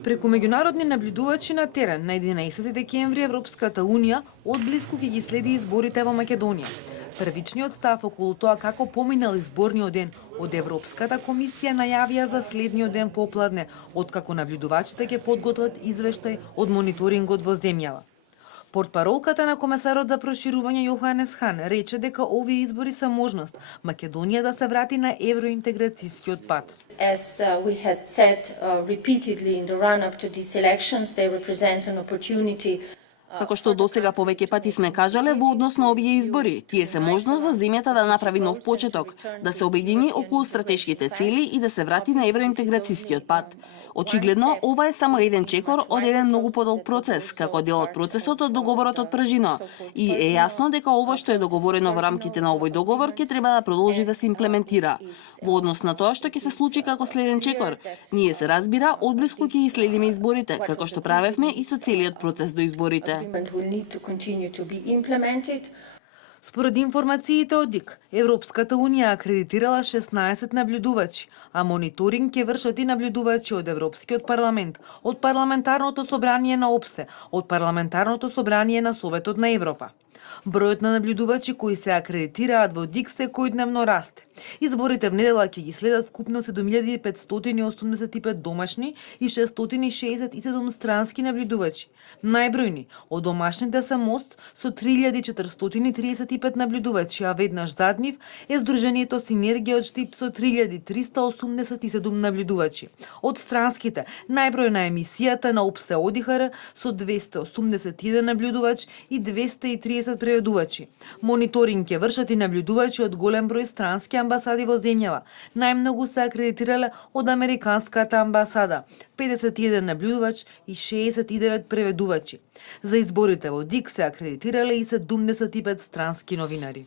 Преку меѓународни наблюдувачи на терен на 11 декември Европската Унија одблиску ќе ги следи изборите во Македонија. Првичниот став околу тоа како поминал изборниот ден од Европската комисија најавија за следниот ден попладне, откако наблюдувачите ќе подготват извештај од мониторингот во земјава. Портпаролката на комесарот за проширување Јоханес Хан рече дека овие избори се можност Македонија да се врати на евроинтеграцијскиот пат. As we had said repeatedly in the run-up to these elections, they represent an opportunity. Како што досега повеќе пати сме кажале во однос на овие избори, тие се можност за земјата да направи нов почеток, да се обедини околу стратешките цели и да се врати на евроинтеграцијскиот пат. Очигледно, ова е само еден чекор од еден многу подолг процес, како дел од процесот од договорот од Пражино. И е јасно дека ова што е договорено во рамките на овој договор ќе треба да продолжи да се имплементира. Во однос на тоа што ќе се случи како следен чекор, ние се разбира одблиску ќе ги следиме изборите, како што правевме и со целиот процес до изборите. Според информациите од ДИК, Европската Унија акредитирала 16 наблюдувачи, а мониторинг ќе вршат и наблюдувачи од Европскиот парламент, од Парламентарното собрание на ОПСЕ, од Парламентарното собрание на Советот на Европа. Бројот на наблюдувачи кои се акредитираат во ДИК секојдневно расте. Изборите в недела ќе ги следат вкупно 7585 домашни и 667 странски наблюдувачи. Најбројни од домашните се МОСТ со 3435 наблюдувачи, а веднаш зад нив е Сдруженијето Синергија од Штип со 3387 наблюдувачи. Од странските, најбројна е емисијата на ОПСЕ ОДИХР со 281 наблюдувач и 230 преведувачи. Мониторинг ќе вршат и наблюдувачи од голем број странски амбасади во земјава. Најмногу се акредитирале од Американската амбасада, 51 наблюдувач и 69 преведувачи. За изборите во ДИК се акредитирале и 75 странски новинари.